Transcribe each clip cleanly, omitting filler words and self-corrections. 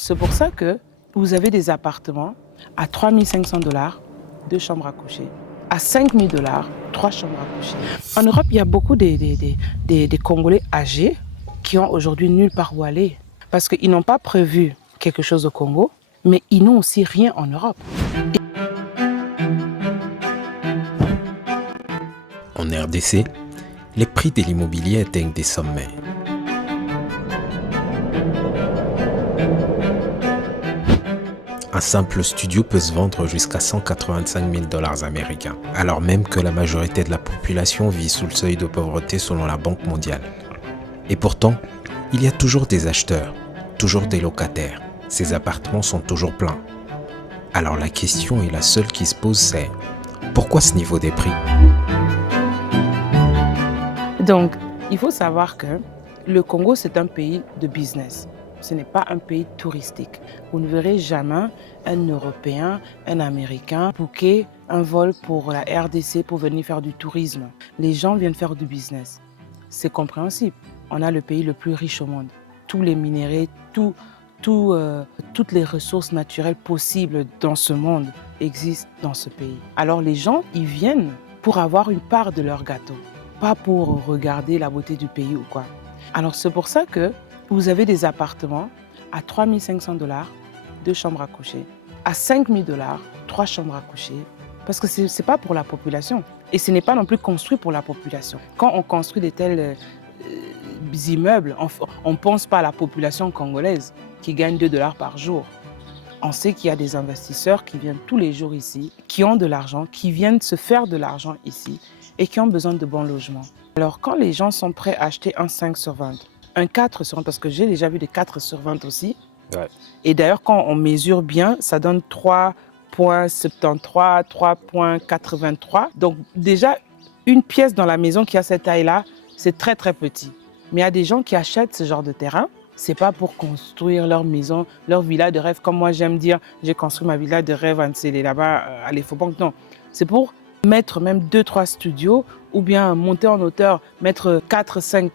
C'est pour ça que vous avez des appartements à 3 500 $, 2 chambres à coucher, à 5 000 $, 3 chambres à coucher. En Europe, il y a beaucoup des Congolais âgés qui ont aujourd'hui nulle part où aller parce qu'ils n'ont pas prévu quelque chose au Congo, mais ils n'ont aussi rien en Europe. En RDC, les prix de l'immobilier atteignent des sommets. Un simple studio peut se vendre jusqu'à 185 000 $ américains, alors même que la majorité de la population vit sous le seuil de pauvreté selon la Banque mondiale. Et pourtant, il y a toujours des acheteurs, toujours des locataires. Ces appartements sont toujours pleins. Alors la question, et la seule qui se pose, c'est pourquoi ce niveau des prix ? Donc, il faut savoir que le Congo, c'est un pays de business. Ce n'est pas un pays touristique. Vous ne verrez jamais un Européen, un Américain booker un vol pour la RDC pour venir faire du tourisme. Les gens viennent faire du business. C'est compréhensible. On a le pays le plus riche au monde. Tous les minéraux, toutes les ressources naturelles possibles dans ce monde existent dans ce pays. Alors les gens, ils viennent pour avoir une part de leur gâteau, pas pour regarder la beauté du pays ou quoi. Alors c'est pour ça que vous avez des appartements à 3 500 $, 2 chambres à coucher, à 5 000 $, 3 chambres à coucher, parce que ce n'est pas pour la population. Et ce n'est pas non plus construit pour la population. Quand on construit de tels immeubles, on ne pense pas à la population congolaise qui gagne 2 $ par jour. On sait qu'il y a des investisseurs qui viennent tous les jours ici, qui ont de l'argent, qui viennent se faire de l'argent ici et qui ont besoin de bons logements. Alors quand les gens sont prêts à acheter un 5 sur 20, un 4 sur 20, parce que j'ai déjà vu des 4 sur 20 aussi. Ouais. Et d'ailleurs, quand on mesure bien, ça donne 3,73, 3,83. Donc déjà, une pièce dans la maison qui a cette taille-là, c'est très très petit. Mais il y a des gens qui achètent ce genre de terrain. C'est pas pour construire leur maison, leur villa de rêve. Comme moi, j'aime dire, j'ai construit ma villa de rêve à Nsele, là-bas, à l'Efobank. Non, c'est pour mettre même 2-3 studios ou bien monter en hauteur, mettre 4-5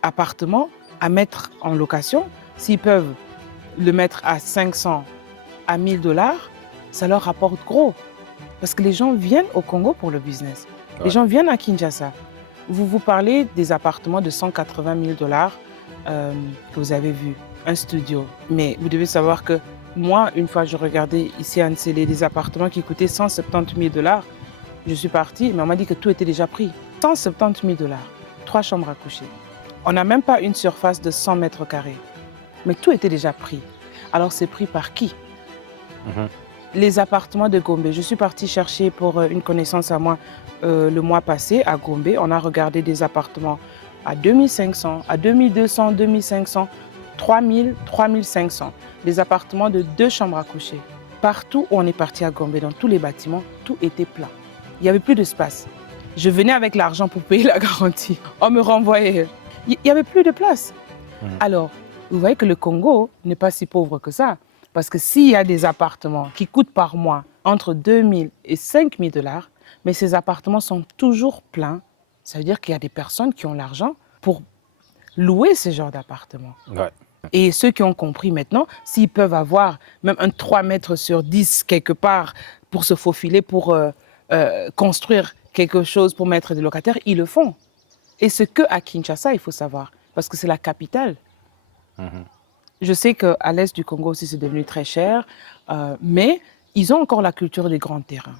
appartements à mettre en location. S'ils peuvent le mettre à 500, à 1000 $, ça leur rapporte gros. Parce que les gens viennent au Congo pour le business. Ouais. Les gens viennent à Kinshasa. Vous parlez des appartements de 180 000 $ que vous avez vus, un studio. Mais vous devez savoir que moi, une fois, je regardais ici à Nsele des appartements qui coûtaient 170 000 $. Je suis partie, mais on m'a dit que tout était déjà pris. 170 000 $, 3 chambres à coucher. On n'a même pas une surface de 100 mètres carrés. Mais tout était déjà pris. Alors c'est pris par qui? Les appartements de Gombe. Je suis partie chercher pour une connaissance à moi le mois passé à Gombe. On a regardé des appartements à 2500, à 2200, 2500, 3000, 3500. Des appartements de 2 chambres à coucher. Partout où on est parti à Gombe, dans tous les bâtiments, tout était plein. Il n'y avait plus d'espace. Je venais avec l'argent pour payer la garantie. On me renvoyait. Il n'y avait plus de place. Alors, vous voyez que le Congo n'est pas si pauvre que ça. Parce que s'il y a des appartements qui coûtent par mois entre 2 000 et 5 000 $, mais ces appartements sont toujours pleins, ça veut dire qu'il y a des personnes qui ont l'argent pour louer ce genre d'appartements. Ouais. Et ceux qui ont compris maintenant, s'ils peuvent avoir même un 3 mètres sur 10 quelque part pour se faufiler, pour construire quelque chose, pour mettre des locataires, ils le font. Et ce qu'à Kinshasa, il faut savoir, parce que c'est la capitale. Je sais qu'à l'est du Congo aussi, c'est devenu très cher, mais ils ont encore la culture des grands terrains.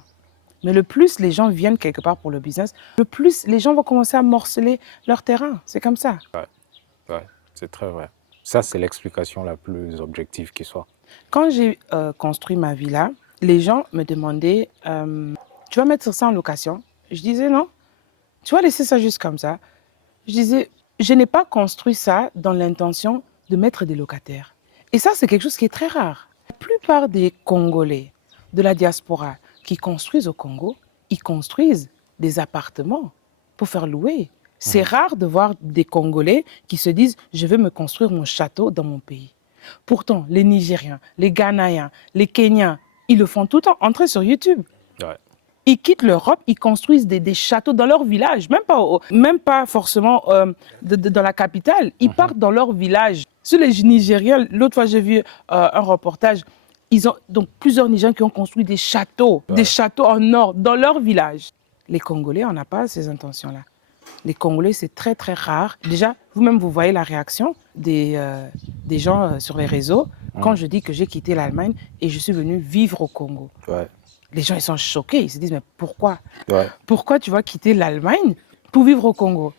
Mais le plus les gens viennent quelque part pour le business, le plus les gens vont commencer à morceler leur terrain. C'est comme ça. Ouais, c'est très vrai. Ça, c'est l'explication la plus objective qui soit. Quand j'ai construit ma villa, les gens me demandaient tu vas mettre ça en location? Je disais non. Tu vas laisser ça juste comme ça? Je disais, je n'ai pas construit ça dans l'intention de mettre des locataires. Et ça, c'est quelque chose qui est très rare. La plupart des Congolais de la diaspora qui construisent au Congo, ils construisent des appartements pour faire louer. C'est rare de voir des Congolais qui se disent « je veux me construire mon château dans mon pays ». Pourtant, les Nigériens, les Ghanéens, les Kenyans, ils le font tout le temps. Entrez sur YouTube. Ouais. Ils quittent l'Europe, ils construisent des châteaux dans leur village, même pas forcément dans la capitale. Ils partent dans leur village. Sur les Nigériens, l'autre fois j'ai vu un reportage, ils ont donc plusieurs Nigériens qui ont construit des châteaux en or dans leur village. Les Congolais, on n'a pas ces intentions-là. Les Congolais, c'est très très rare. Déjà, vous-même, vous voyez la réaction des gens sur les réseaux quand je dis que j'ai quitté l'Allemagne et je suis venu vivre au Congo. Ouais. Les gens, ils sont choqués. Ils se disent, mais pourquoi? Ouais. Pourquoi tu vas quitter l'Allemagne pour vivre au Congo?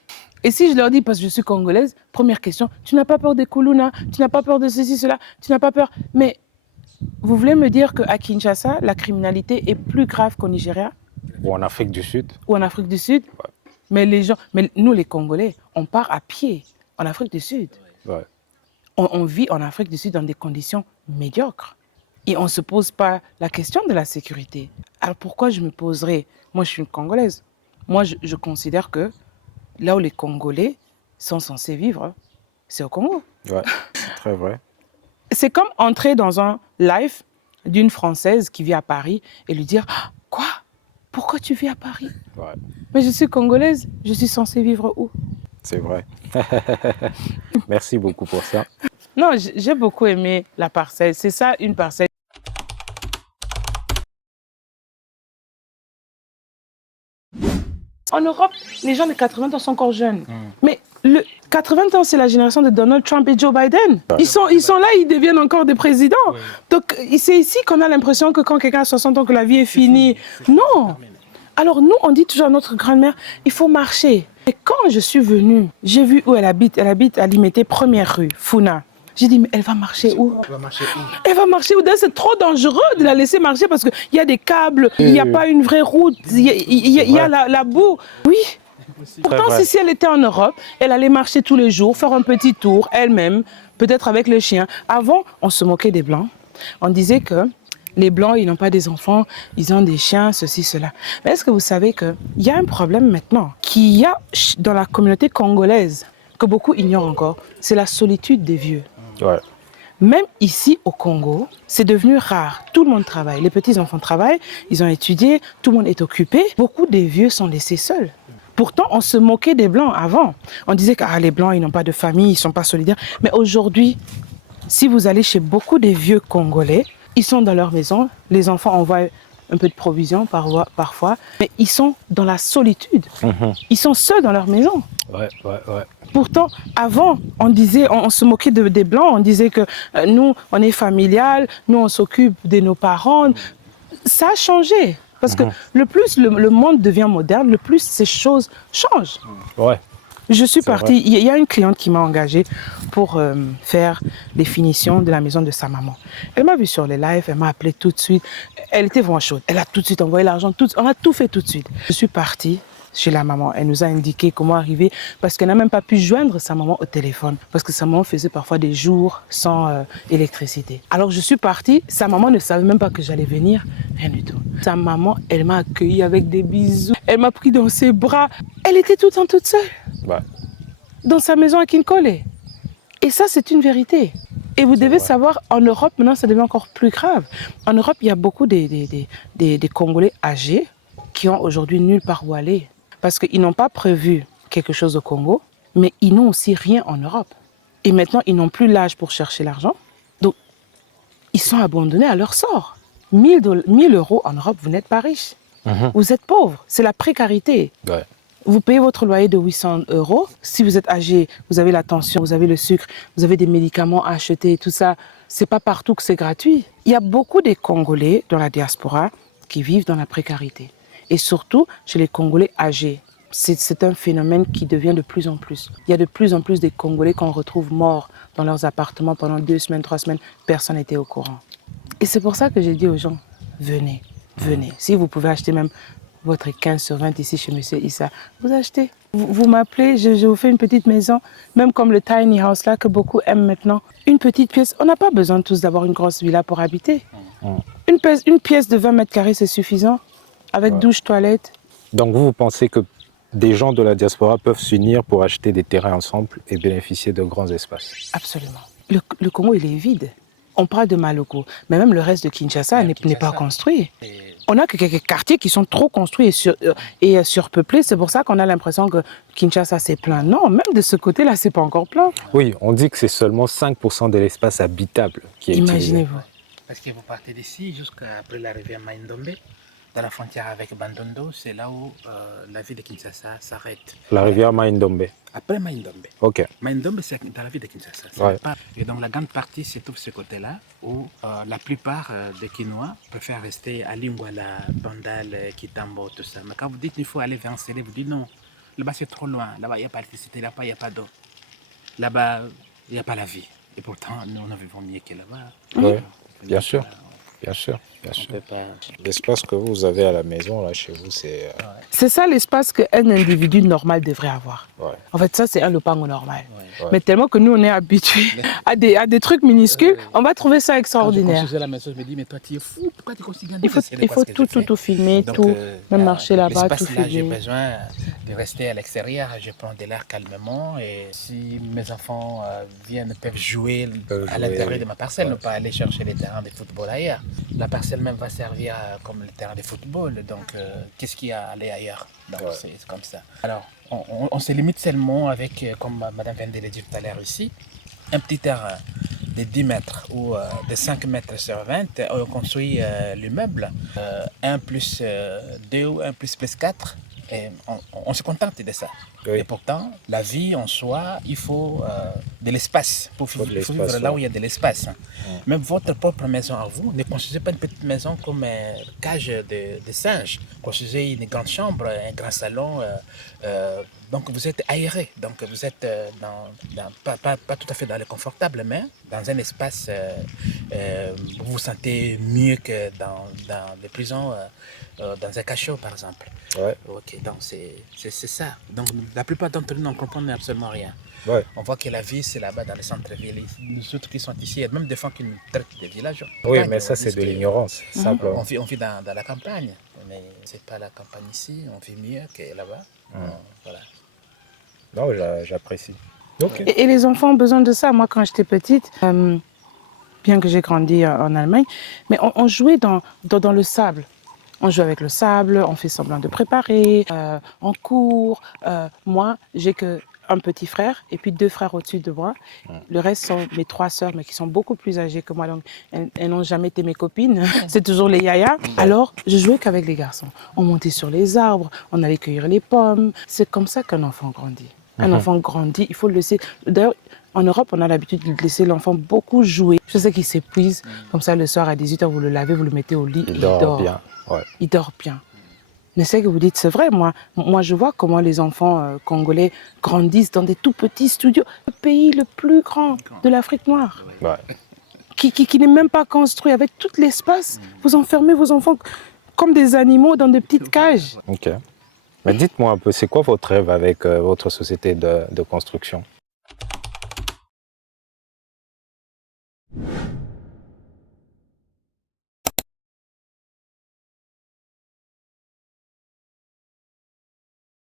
Et si je leur dis, parce que je suis congolaise, première question, tu n'as pas peur des Kuluna, tu n'as pas peur de ceci, cela, tu n'as pas peur. Mais vous voulez me dire qu'à Kinshasa, la criminalité est plus grave qu'au Nigeria? Ou en Afrique du Sud. Ou en Afrique du Sud? Ouais. Mais nous, les Congolais, on part à pied en Afrique du Sud. Ouais. On vit en Afrique du Sud dans des conditions médiocres. Et on ne se pose pas la question de la sécurité. Alors pourquoi je me poserais? Moi, je suis une Congolaise. Moi, je considère que là où les Congolais sont censés vivre, c'est au Congo. Ouais, c'est très vrai. C'est comme entrer dans un live d'une Française qui vit à Paris et lui dire ah, « Quoi? Pourquoi tu vis à Paris? Ouais. Mais je suis Congolaise, je suis censée vivre où? » C'est vrai. Merci beaucoup pour ça. Non, j'ai beaucoup aimé la parcelle. C'est ça, une parcelle. En Europe, les gens de 80 ans sont encore jeunes. Mais 80 ans, c'est la génération de Donald Trump et Joe Biden. Ils sont là, ils deviennent encore des présidents. Donc, c'est ici qu'on a l'impression que quand quelqu'un a 60 ans, que la vie est finie. Non. Alors nous, on dit toujours à notre grand-mère, il faut marcher. Et quand je suis venue, j'ai vu où elle habite. Elle habite à Limete, première rue, Funa. J'ai dit, mais elle va marcher où? Elle va marcher où? C'est trop dangereux de la laisser marcher parce qu'il y a des câbles, il n'y a pas une vraie route, il y a la boue. Oui. Pourtant, si elle était en Europe, elle allait marcher tous les jours, faire un petit tour, elle-même, peut-être avec le chien. Avant, on se moquait des Blancs. On disait que les Blancs, ils n'ont pas des enfants, ils ont des chiens, ceci, cela. Mais est-ce que vous savez qu'il y a un problème maintenant qu'il y a dans la communauté congolaise, que beaucoup ignorent encore, c'est la solitude des vieux. Ouais. Même ici au Congo, c'est devenu rare. Tout le monde travaille. Les petits-enfants travaillent, ils ont étudié, tout le monde est occupé. Beaucoup des vieux sont laissés seuls. Pourtant, on se moquait des Blancs avant. On disait que les Blancs, ils n'ont pas de famille, ils ne sont pas solidaires. Mais aujourd'hui, si vous allez chez beaucoup des vieux Congolais, ils sont dans leur maison, les enfants envoient un peu de provisions parfois, mais ils sont dans la solitude. Ils sont seuls dans leur maison. Ouais. Pourtant, avant, on se moquait des Blancs, on disait que nous, on est familial, nous, on s'occupe de nos parents. Ça a changé. Parce que le plus le monde devient moderne, le plus ces choses changent. Ouais. Je suis partie, il y a une cliente qui m'a engagée pour faire les finitions de la maison de sa maman. Elle m'a vue sur les lives, elle m'a appelé tout de suite. Elle était vraiment chaude. Elle a tout de suite envoyé l'argent, on a tout fait tout de suite. Je suis partie chez la maman. Elle nous a indiqué comment arriver parce qu'elle n'a même pas pu joindre sa maman au téléphone parce que sa maman faisait parfois des jours sans électricité. Alors je suis partie, sa maman ne savait même pas que j'allais venir, rien du tout. Sa maman, elle m'a accueillie avec des bisous, elle m'a pris dans ses bras. Elle était tout le temps toute seule. Ouais. Dans sa maison à Kinkole. Et ça, c'est une vérité. Et vous devez savoir, en Europe, maintenant, ça devient encore plus grave. En Europe, il y a beaucoup des Congolais âgés qui ont aujourd'hui nulle part où aller. Parce qu'ils n'ont pas prévu quelque chose au Congo, mais ils n'ont aussi rien en Europe. Et maintenant, ils n'ont plus l'âge pour chercher l'argent. Donc, ils sont abandonnés à leur sort. 1000 euros en Europe, vous n'êtes pas riche. Vous êtes pauvre. C'est la précarité. Ouais. Vous payez votre loyer de 800 euros. Si vous êtes âgé, vous avez la tension, vous avez le sucre, vous avez des médicaments à acheter, tout ça. C'est pas partout que c'est gratuit. Il y a beaucoup de Congolais dans la diaspora qui vivent dans la précarité. Et surtout chez les Congolais âgés. C'est un phénomène qui devient de plus en plus. Il y a de plus en plus de Congolais qu'on retrouve morts dans leurs appartements pendant 2 semaines, 3 semaines. Personne n'était au courant. Et c'est pour ça que j'ai dit aux gens, venez, venez. Si vous pouvez acheter même votre 15 sur 20 ici chez M. Issa, vous achetez. Vous m'appelez, je vous fais une petite maison, même comme le tiny house là que beaucoup aiment maintenant. Une petite pièce, on n'a pas besoin tous d'avoir une grosse villa pour habiter. Une pièce de 20 mètres carrés, c'est suffisant, avec douche, toilette. Donc vous pensez que des gens de la diaspora peuvent s'unir pour acheter des terrains ensemble et bénéficier de grands espaces? Absolument. Le Congo, il est vide. On parle de Maloko, mais même le reste de Kinshasa n'est pas construit. On a que quelques quartiers qui sont trop construits et surpeuplés. C'est pour ça qu'on a l'impression que Kinshasa, c'est plein. Non, même de ce côté-là, c'est pas encore plein. Oui, on dit que c'est seulement 5% de l'espace habitable qui est utilisé. Imaginez-vous. Parce que vous partez d'ici jusqu'après la rivière Maïndombe, dans la frontière avec Bandondo, c'est là où la ville de Kinshasa s'arrête. La rivière Maïndombe. Après Maïndombe. Ok. Maïndombe, c'est dans la ville de Kinshasa. Ouais. Et donc la grande partie se trouve ce côté-là, où la plupart des Kinois préfèrent rester à Lingwala, Bandal, Kitambo, tout ça. Mais quand vous dites qu'il faut aller vers Nsele, vous dites non, là-bas c'est trop loin, là-bas il n'y a pas d'électricité, là-bas il n'y a pas d'eau. Là-bas, il n'y a pas la vie. Et pourtant, nous, nous vivons mieux que là-bas. Oui, bien sûr. Bien sûr, bien On sûr. peut pas... L'espace que vous avez à la maison, là, chez vous, c'est... C'est ça l'espace qu'un individu normal devrait avoir. Ouais. En fait, ça, c'est un lopango normal. Ouais. Ouais. Mais tellement que nous, on est habitués à des trucs minuscules, on va trouver ça Quand je extraordinaire. construisais la maison, je me dis, mais toi, tu es fou, pourquoi tu construis Il faut tout filmer, tout. Même marcher là-bas, tout L'espace là, j'ai filmer. besoin de rester à l'extérieur, je prends de l'air calmement et si mes enfants viennent, peuvent jouer à l'intérieur de ma parcelle, ne pas aller chercher les terrains de football ailleurs. La parcelle même va servir comme le terrain de football, donc qu'est-ce qu'il y a à aller ailleurs? Donc c'est comme ça. Alors, on se limite seulement avec, comme Madame vient de le dire tout à l'heure ici, un petit terrain de 10 mètres ou de 5 mètres sur 20, on construit l'immeuble, 1 plus 2 ou 1 plus 4, et on se contente de ça. Oui. Et pourtant, la vie en soi, il faut de l'espace. Pour vivre là où il y a de l'espace. Même votre propre maison à vous, ne construisez pas une petite maison comme une cage de singe. Construisez une grande chambre, un grand salon. Donc vous êtes aéré. Donc vous êtes pas tout à fait dans le confortable, mais dans un espace, vous vous sentez mieux que dans les prisons, dans un cachot par exemple. Ouais. Ok, donc c'est ça. Donc la plupart d'entre nous n'en comprennent absolument rien. Ouais. On voit que la vie, c'est là-bas dans le centre-ville. Nous autres qui sont ici, il y a même des fois qui nous traitent de villageois. Oui, mais ça, c'est de l'ignorance, simplement. On vit dans la campagne, mais c'est pas la campagne ici. On vit mieux que là-bas. Voilà. Non, j'apprécie. Ok. Et les enfants ont besoin de ça. Moi, quand j'étais petite, bien que j'ai grandi en Allemagne, mais on jouait dans le sable. On joue avec le sable, on fait semblant de préparer, on court. Moi, j'ai qu'un petit frère et puis 2 frères au-dessus de moi. Le reste sont mes 3 sœurs, mais qui sont beaucoup plus âgées que moi. Donc, elles n'ont jamais été mes copines. C'est toujours les yayas. Alors, je jouais qu'avec les garçons. On montait sur les arbres, on allait cueillir les pommes. C'est comme ça qu'un enfant grandit. Un enfant grandit, il faut le laisser. D'ailleurs, en Europe, on a l'habitude de laisser l'enfant beaucoup jouer. Je sais qu'il s'épuise. Comme ça, le soir, à 18h, vous le lavez, vous le mettez au lit. Il dort bien. Ouais. Il dort bien. Mais c'est que vous dites, c'est vrai, moi je vois comment les enfants congolais grandissent dans des tout petits studios. Le pays le plus grand de l'Afrique noire, Ouais. qui n'est même pas construit avec tout l'espace. Vous enfermez vos enfants comme des animaux dans des petites cages. Ok. Mais dites-moi un peu, c'est quoi votre rêve avec votre société de construction?